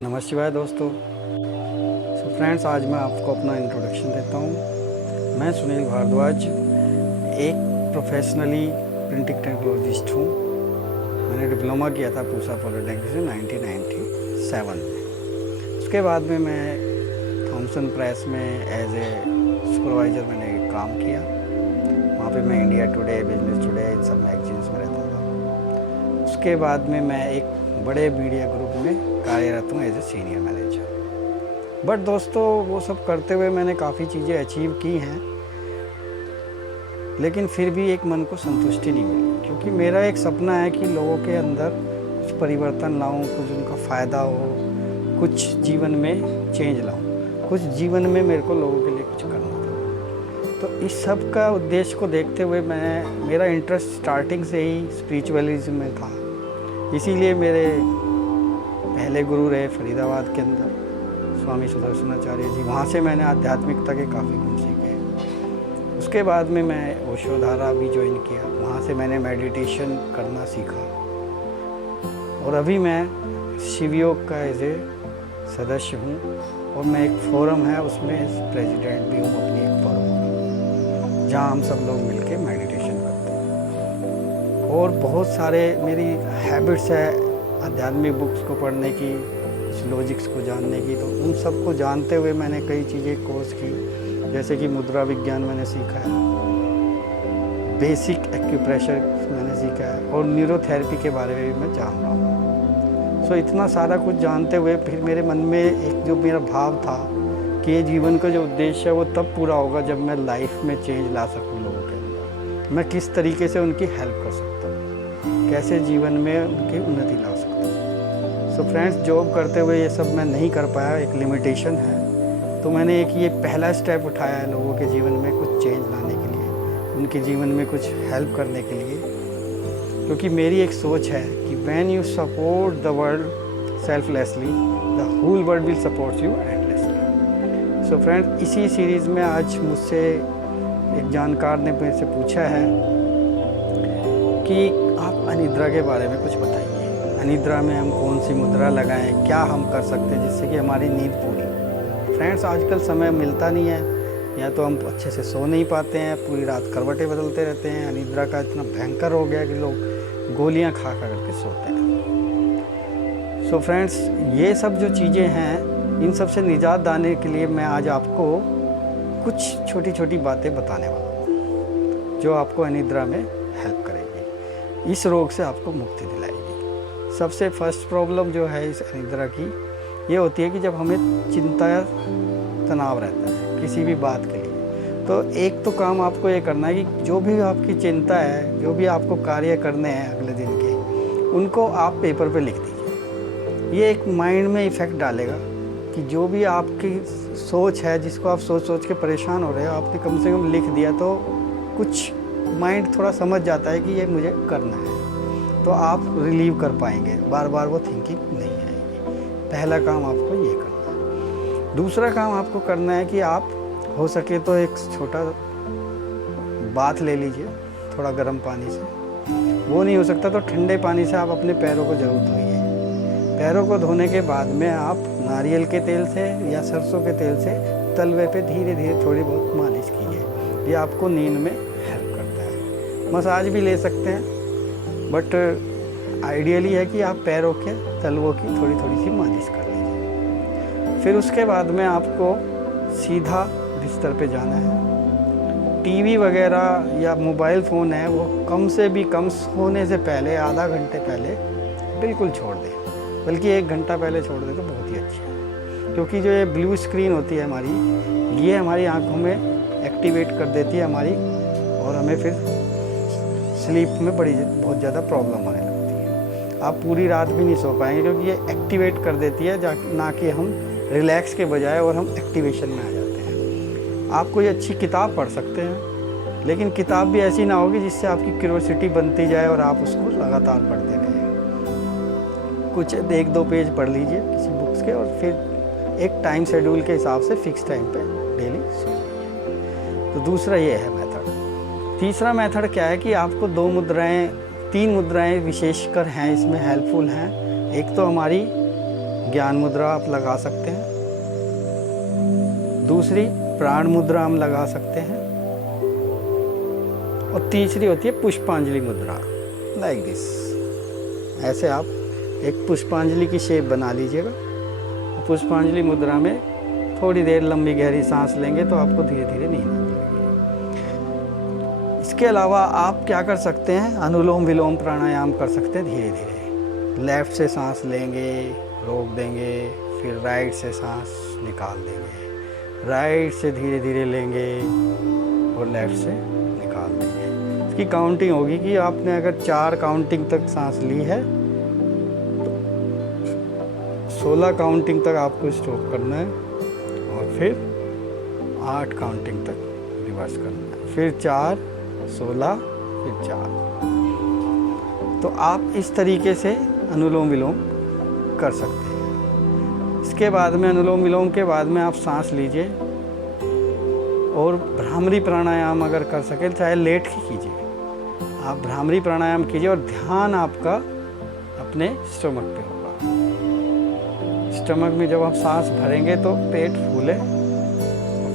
नमस्ते शिवाय दोस्तों। फ्रेंड्स, आज मैं आपको अपना इंट्रोडक्शन देता हूँ। मैं सुनील भारद्वाज एक प्रोफेशनली प्रिंटिंग टेक्नोलॉजिस्ट हूँ। मैंने डिप्लोमा किया था पूसा पॉलिटेक्निक से 1997 में। उसके बाद में मैं थॉमसन प्रेस में एज ए सुपरवाइज़र मैंने काम किया। वहाँ पे मैं इंडिया टुडे, बिजनेस टुडे, इन सब मैगजीन्स में रहता था। उसके बाद में मैं एक बड़े मीडिया ग्रुप में कार्यरत हूँ as a senior manager. But दोस्तों, वो सब करते हुए मैंने काफ़ी चीज़ें अचीव की हैं, लेकिन फिर भी एक मन को संतुष्टि नहीं मिली, क्योंकि मेरा एक सपना है कि लोगों के अंदर कुछ परिवर्तन लाऊं, कुछ उनका फ़ायदा हो, कुछ जीवन में चेंज लाऊं, कुछ जीवन में मेरे को लोगों के लिए कुछ करना था। तो इस सब का उद्देश्य को देखते हुए मेरा इंटरेस्ट स्टार्टिंग से ही स्पिरिचुअलिज्म में था। इसीलिए मेरे पहले गुरु रहे फरीदाबाद के अंदर स्वामी सुदर्शनाचार्य जी। वहाँ से मैंने आध्यात्मिकता के काफ़ी गुण सीखे। उसके बाद में मैं ओशो धारा भी ज्वाइन किया। वहाँ से मैंने मेडिटेशन करना सीखा। और अभी मैं शिवयोग का एज ए सदस्य हूँ, और मैं एक फोरम है उसमें प्रेसिडेंट भी हूँ, अपनी एक फोरम का, जहाँ हम सब लोग मिलके मेडिटेशन करते हैं। और बहुत सारे मेरी हैबिट्स है आध्यात्मिक बुक्स को पढ़ने की, लॉजिक्स को जानने की। तो उन सब को जानते हुए मैंने कई चीज़ें कोर्स की, जैसे कि मुद्रा विज्ञान मैंने सीखा है, बेसिक एक्यूप्रेशर मैंने सीखा है, और न्यूरोथेरेपी के बारे में भी मैं जान रहा हूँ। सो इतना सारा कुछ जानते हुए फिर मेरे मन में एक जो मेरा भाव था कि ये जीवन का जो उद्देश्य है वो तब पूरा होगा जब मैं लाइफ में चेंज ला सकूँ लोगों के अंदर। मैं किस तरीके से उनकी हेल्प कर सकता हूँ, कैसे जीवन में उनकी उन्नति ला सकता हूँ। सो फ्रेंड्स, जॉब करते हुए ये सब मैं नहीं कर पाया, एक लिमिटेशन है। तो मैंने एक ये पहला स्टेप उठाया है लोगों के जीवन में कुछ चेंज लाने के लिए, उनके जीवन में कुछ हेल्प करने के लिए। क्योंकि मेरी एक सोच है कि when you support the world selflessly, the whole world will support you endlessly. So friends, इसी सीरीज़ में आज मुझसे एक जानकार ने मेरे से पूछा है कि आप अनिद्रा के बारे में कुछ बताइए। अनिद्रा में हम कौन सी मुद्रा लगाएं, क्या हम कर सकते हैं जिससे कि हमारी नींद पूरी। फ्रेंड्स, आजकल समय मिलता नहीं है, या तो हम अच्छे से सो नहीं पाते हैं, पूरी रात करवटें बदलते रहते हैं। अनिद्रा का इतना भयंकर हो गया कि लोग गोलियां खा करके सोते हैं। सो फ्रेंड्स, ये सब जो चीज़ें हैं, इन सब से निजात दिलाने के लिए मैं आज आपको कुछ छोटी छोटी बातें बताने वाला हूँ, जो आपको अनिद्रा में हेल्प करेगी, इस रोग से आपको मुक्ति दिलाएगी। सबसे फर्स्ट प्रॉब्लम जो है इस अनिद्रा की, ये होती है कि जब हमें चिंता या तनाव रहता है किसी भी बात के लिए, तो एक तो काम आपको ये करना है कि जो भी आपकी चिंता है, जो भी आपको कार्य करने हैं अगले दिन के, उनको आप पेपर पे लिख दीजिए। ये एक माइंड में इफ़ेक्ट डालेगा कि जो भी आपकी सोच है, जिसको आप सोच सोच के परेशान हो रहे हो, आपने कम से कम लिख दिया तो कुछ माइंड थोड़ा समझ जाता है कि ये मुझे करना है, तो आप रिलीव कर पाएंगे, बार बार वो थिंकिंग नहीं आएगी। पहला काम आपको ये करना है। दूसरा काम आपको करना है कि आप हो सके तो एक छोटा बाथ ले लीजिए, थोड़ा गर्म पानी से। वो नहीं हो सकता तो ठंडे पानी से आप अपने पैरों को ज़रूर धोइए। पैरों को धोने के बाद में आप नारियल के तेल से या सरसों के तेल से तलवे पे धीरे धीरे थोड़ी बहुत मालिश कीजिए। ये आपको नींद में हेल्प करता है। मसाज भी ले सकते हैं, बट आइडियली है कि आप पैरों के तलवों की थोड़ी थोड़ी सी मालिश कर लीजिए। फिर उसके बाद में आपको सीधा बिस्तर पे जाना है। टीवी वगैरह या मोबाइल फ़ोन है वो कम से भी कम सोने से पहले आधा घंटे पहले बिल्कुल छोड़ दें, बल्कि 1 घंटा पहले छोड़ दें तो बहुत ही अच्छा है। क्योंकि जो ये ब्लू स्क्रीन होती है हमारी, ये हमारी आँखों में एक्टिवेट कर देती है हमारी, और हमें फिर स्लीप में बहुत ज़्यादा प्रॉब्लम होने लगती है। आप पूरी रात भी नहीं सो पाएंगे, क्योंकि ये एक्टिवेट कर देती है, ना कि हम रिलैक्स के बजाय और हम एक्टिवेशन में आ जाते हैं। आप कोई अच्छी किताब पढ़ सकते हैं, लेकिन किताब भी ऐसी ना होगी जिससे आपकी क्यूरियोसिटी बनती जाए और आप उसको लगातार पढ़ते रहें। कुछ 1-2 पेज पढ़ लीजिए किसी बुक्स के, और फिर एक टाइम शेड्यूल के हिसाब से फिक्स टाइम पे डेली सो लीजिए। तो दूसरा ये है मेथड। तीसरा मेथड क्या है कि आपको 3 मुद्राएं विशेषकर हैं, इसमें हेल्पफुल हैं। एक तो हमारी ज्ञान मुद्रा आप लगा सकते हैं। दूसरी प्राण मुद्रा हम लगा सकते हैं। और तीसरी होती है पुष्पांजलि मुद्रा, लाइक दिस। ऐसे आप एक पुष्पांजलि की शेप बना लीजिएगा। पुष्पांजलि मुद्रा में थोड़ी देर लंबी गहरी सांस लेंगे तो आपको धीरे धीरे नींद आने लगेगी। इसके अलावा आप क्या कर सकते हैं, अनुलोम विलोम प्राणायाम कर सकते हैं धीरे धीरे। लेफ़्ट से सांस लेंगे, रोक देंगे, फिर राइट से सांस निकाल देंगे, राइट से धीरे धीरे लेंगे और लेफ़्ट से निकाल देंगे। इसकी काउंटिंग होगी कि आपने अगर 4 काउंटिंग तक सांस ली है तो 16 काउंटिंग तक आपको स्टॉप करना है और फिर 8 काउंटिंग तक रिवर्स करना है, फिर 4, 16, फिर 4। तो आप इस तरीके से अनुलोम विलोम कर सकते हैं। इसके बाद में अनुलोम विलोम के बाद में आप सांस लीजिए और भ्रामरी प्राणायाम अगर कर सकें, चाहे लेट के कीजिए, आप भ्रामरी प्राणायाम कीजिए और ध्यान आपका अपने स्टमक पे होगा। स्टमक में जब आप सांस भरेंगे तो पेट फूले,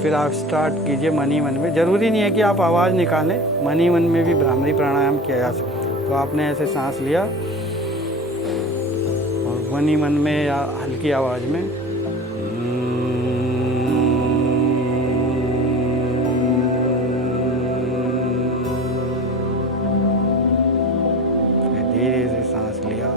फिर आप स्टार्ट कीजिए मन ही मन में। ज़रूरी नहीं है कि आप आवाज़ निकालें, मन ही मन में भी भ्रामरी प्राणायाम किया जा सकता है। तो आपने ऐसे सांस लिया और मन ही मन में या हल्की आवाज़ में धीरे से सांस लिया,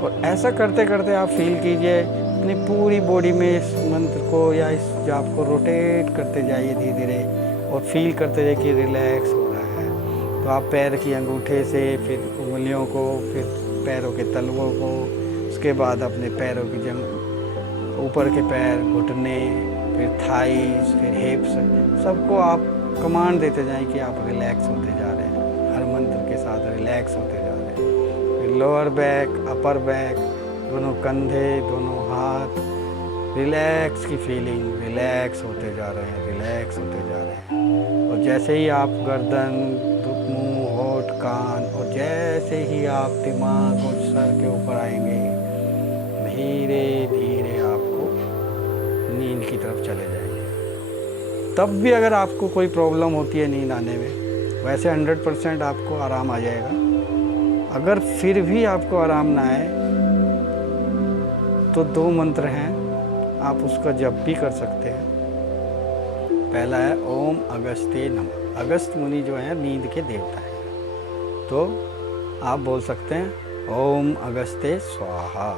और ऐसा करते करते आप फील कीजिए अपनी पूरी बॉडी में इस मंत्र को या इस जाप को रोटेट करते जाइए धीरे धीरे और फील करते जाइए कि रिलैक्स हो रहा है। तो आप पैर की अंगूठे से, फिर उंगलियों को, फिर पैरों के तलवों को, उसके बाद अपने पैरों की ऊपर के पैर, घुटने, फिर थाइस, फिर हिप्स, सबको आप कमांड देते जाएं कि आप रिलैक्स होते जा रहे हैं, हर मंत्र के साथ रिलैक्स होते जा रहे हैं। फिर लोअर बैक, अपर बैक, दोनों कंधे, दोनों हाथ, रिलैक्स की फीलिंग, रिलैक्स होते जा रहे हैं, रिलैक्स होते जा रहे हैं। और जैसे ही आप गर्दन, मुंह, होठ, कान, और जैसे ही आप दिमाग और सर के ऊपर आएंगे, धीरे धीरे आपको नींद की तरफ चले जाएंगे। तब भी अगर आपको कोई प्रॉब्लम होती है नींद आने में, वैसे 100% आपको आराम आ जाएगा। अगर फिर भी आपको आराम ना आए तो 2 मंत्र हैं, आप उसका जप भी कर सकते हैं। पहला है ओम अगस्त्य नमः। अगस्त मुनि जो है नींद के देवता हैं, तो आप बोल सकते हैं ओम अगस्त्य स्वाहा,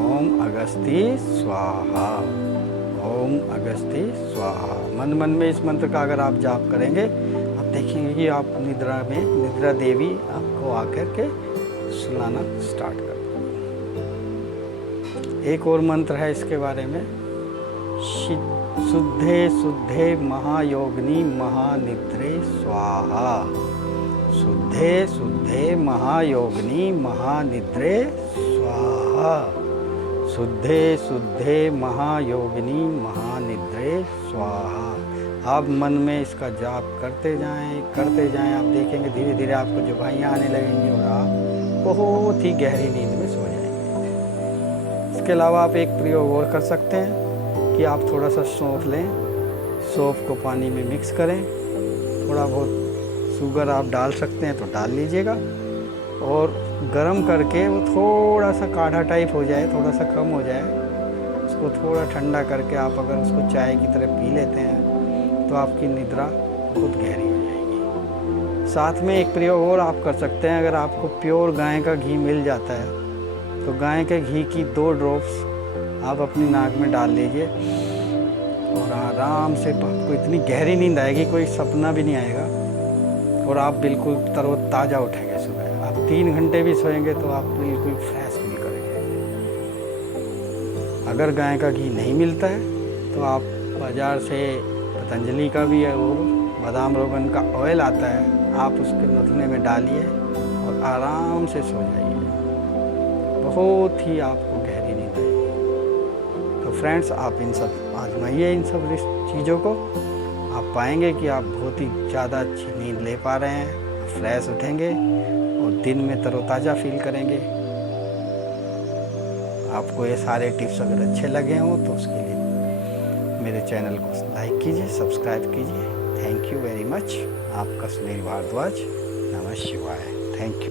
ओम अगस्त्य स्वाहा, ओम अगस्त्य स्वाहा। मन मन में इस मंत्र का अगर आप जाप करेंगे, आप देखेंगे कि आप निद्रा में, निद्रा देवी आपको आकर के सुलाना स्टार्ट कर देगी। एक और मंत्र है इसके बारे में, शुद्धे शुद्धे महायोगिनी महानिद्रे स्वाहा। शुद्धे शुद्धे महायोगिनी महानिद्रे स्वाहा। शुद्धे शुद्धे महायोगिनी महानिद्रे स्वाहा। आप मन में इसका जाप करते जाएं, आप देखेंगे धीरे धीरे आपको जुबाइयाँ आने लगेंगी और आप बहुत ही गहरी नींद में सो जाएंगे। इसके अलावा आप एक प्रयोग और कर सकते हैं कि आप थोड़ा सा सौंफ लें, सौंफ को पानी में मिक्स करें, थोड़ा बहुत शुगर आप डाल सकते हैं तो डाल लीजिएगा, और गरम करके वो थोड़ा सा काढ़ा टाइप हो जाए, थोड़ा सा कम हो जाए, उसको थोड़ा ठंडा करके आप अगर उसको चाय की तरह पी लेते हैं तो आपकी निद्रा बहुत गहरी हो जाएगी। साथ में एक प्रयोग और आप कर सकते हैं, अगर आपको प्योर गाय का घी मिल जाता है तो गाय के घी की 2 ड्रॉप्स आप अपनी नाक में डाल लीजिए और आराम से आपको इतनी गहरी नींद आएगी, कोई सपना भी नहीं आएगा और आप बिल्कुल तरोताज़ा उठेंगे। सुबह आप 3 घंटे भी सोएंगे तो आप बिल्कुल फ्रेश फील करेंगे। अगर गाय का घी नहीं मिलता है तो आप बाज़ार से पतंजलि का भी है, वो बादाम रोगन का ऑयल आता है, आप उसके नथुने में डालिए और आराम से सो जाइए, बहुत ही आपको गहरी नींद आएगी। तो फ्रेंड्स, आप इन सब आजमाइए इन सब चीज़ों को आप पाएंगे कि आप बहुत ही ज़्यादा अच्छी नींद ले पा रहे हैं, फ्रेश उठेंगे और दिन में तरोताज़ा फील करेंगे। आपको ये सारे टिप्स अगर अच्छे लगे हों तो उसके लिए मेरे चैनल को लाइक कीजिए, सब्सक्राइब कीजिए। Thank you very much. आपका सुनील भारद्वाज। नमः शिवाय। Thank you.